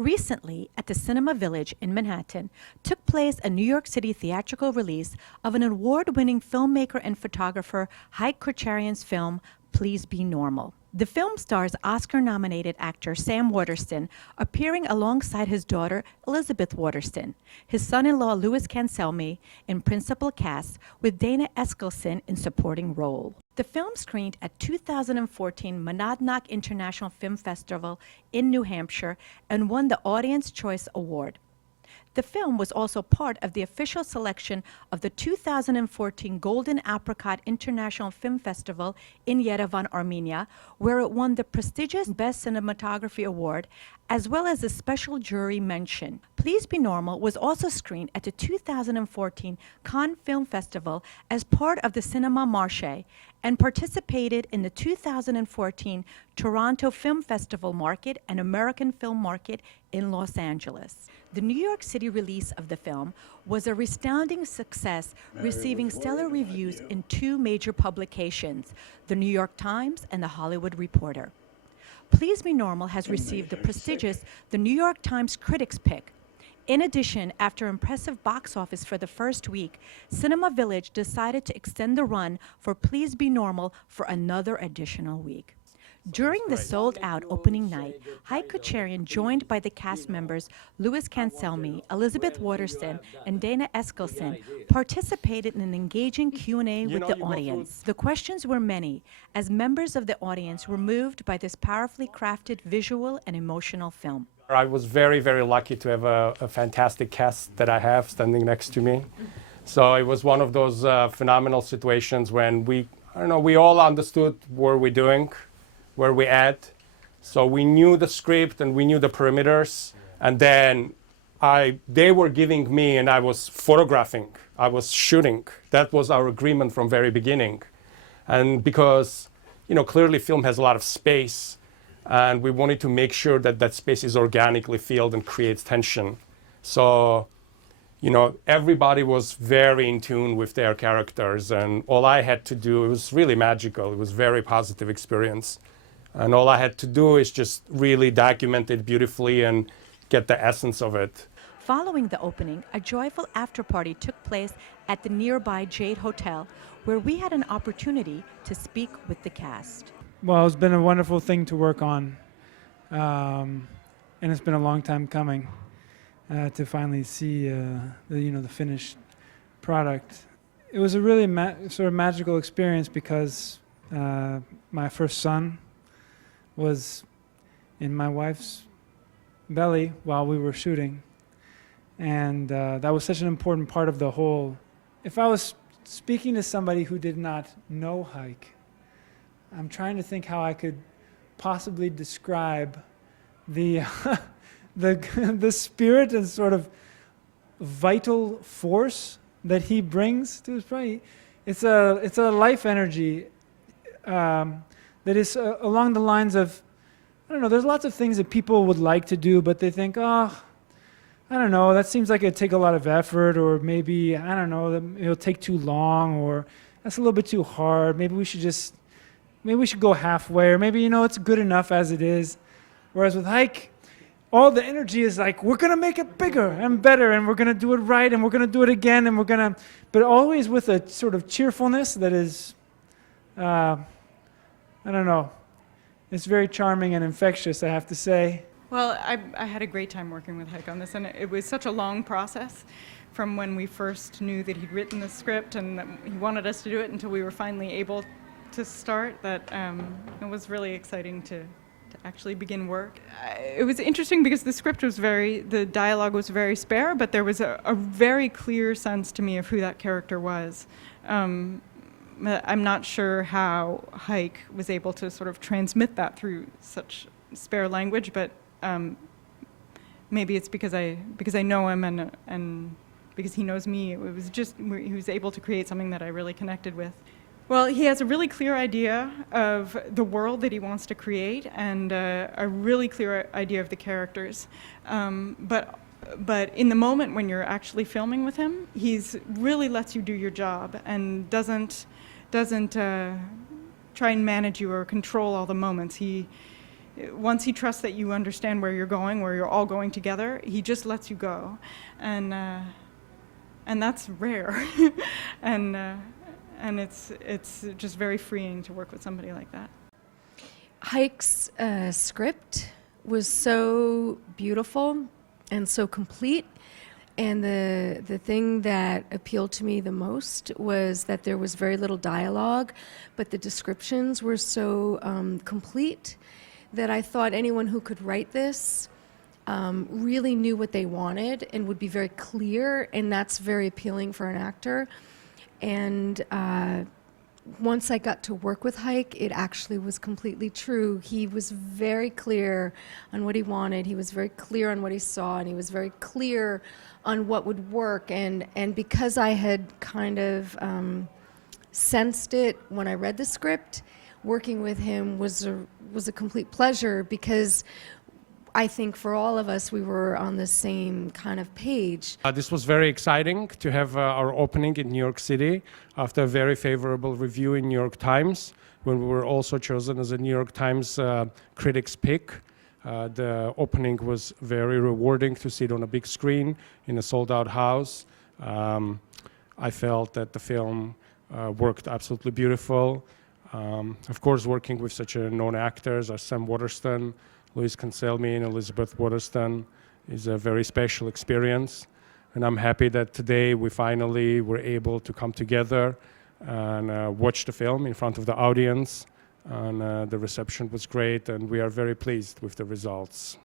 Recently, at the Cinema Village in Manhattan, took place a New York City theatrical release of an award-winning filmmaker and photographer Haik Kocharian's film, Please Be Normal. The film stars Oscar-nominated actor Sam Waterston appearing alongside his daughter Elisabeht Waterston, his son-in-law Louis Cancelmi in principal cast, with Dana Eskelson in supporting role. The film screened at 2014 Monadnock International Film Festival in New Hampshire and won the Audience Choice Award. The film was also part of the official selection of the 2014 Golden Apricot International Film Festival in Yerevan, Armenia, where it won the prestigious Best Cinematography Award, as well as a special jury mention. Please Be Normal was also screened at the 2014 Cannes Film Festival as part of the Cinema Marché and participated in the 2014 Toronto Film Festival Market and American Film Market in Los Angeles. The New York City release of the film was a resounding success, receiving stellar reviews in two major publications, The New York Times and The Hollywood Reporter. Please Be Normal has received the prestigious The New York Times Critics' Pick. In addition, after impressive box office for the first week, Cinema Village decided to extend the run for Please Be Normal for another additional week. During the sold-out opening night, Haik Kocharian, joined by the cast members Louis Cancelmi, Elisabeht Waterston, and Dana Eskelson, participated in an engaging Q&A with the audience. The questions were many, as members of the audience were moved by this powerfully crafted visual and emotional film. I was very, very lucky to have a fantastic cast that I have standing next to me. So it was one of those phenomenal situations when we all understood what we're doing, where we're at. So we knew the script and we knew the perimeters. And then they were giving me and I was photographing, I was shooting. That was our agreement from very beginning. And because, clearly film has a lot of space, and we wanted to make sure that that space is organically filled and creates tension. So, everybody was very in tune with their characters, and all I had to do, it was really magical. It was a very positive experience. And all I had to do is just really document it beautifully and get the essence of it. Following the opening, a joyful after-party took place at the nearby Jade Hotel, where we had an opportunity to speak with the cast. Well, it's been a wonderful thing to work on, and it's been a long time coming to finally see the finished product. It was a really sort of magical experience because my first son was in my wife's belly while we were shooting, and that was such an important part of the whole. If I was speaking to somebody who did not know Haik, I'm trying to think how I could possibly describe the the spirit and sort of vital force that he brings to his play. It's a life energy that is along the lines of, I don't know, there's lots of things that people would like to do, but they think, oh, I don't know, that seems like it'd take a lot of effort, or maybe, I don't know, it'll take too long, or that's a little bit too hard. Maybe we should go halfway, or maybe, it's good enough as it is. Whereas with Haik, all the energy is like, we're going to make it bigger and better, and we're going to do it right, and we're going to do it again, and but always with a sort of cheerfulness that is, I don't know, it's very charming and infectious, I have to say. Well, I had a great time working with Haik on this, and it was such a long process from when we first knew that he'd written the script and that he wanted us to do it until we were finally able to start, that it was really exciting to actually begin work. It was interesting because the script was the dialogue was very spare, but there was a very clear sense to me of who that character was. I'm not sure how Haik was able to sort of transmit that through such spare language, but maybe it's because I know him and because he knows me. It was just, he was able to create something that I really connected with. Well, he has a really clear idea of the world that he wants to create, and a really clear idea of the characters. But in the moment when you're actually filming with him, he's really lets you do your job and doesn't try and manage you or control all the moments. once he trusts that you understand where you're going, where you're all going together, he just lets you go, and that's rare, and it's just very freeing to work with somebody like that. Haik's script was so beautiful and so complete. And the thing that appealed to me the most was that there was very little dialogue, but the descriptions were so complete that I thought anyone who could write this really knew what they wanted and would be very clear, and that's very appealing for an actor. And once I got to work with Haik, it actually was completely true. He was very clear on what he wanted. He was very clear on what he saw, and he was very clear on what would work. And because I had kind of sensed it when I read the script, working with him was a complete pleasure, because I think for all of us, we were on the same kind of page. This was very exciting to have our opening in New York City after a very favorable review in New York Times, when we were also chosen as a New York Times critics pick. The opening was very rewarding to see it on a big screen in a sold-out house. I felt that the film worked absolutely beautiful. Of course, working with such a known actors as Sam Waterston, Cancelmi and Elisabeht Waterston is a very special experience. And I'm happy that today we finally were able to come together and watch the film in front of the audience. And the reception was great, and we are very pleased with the results.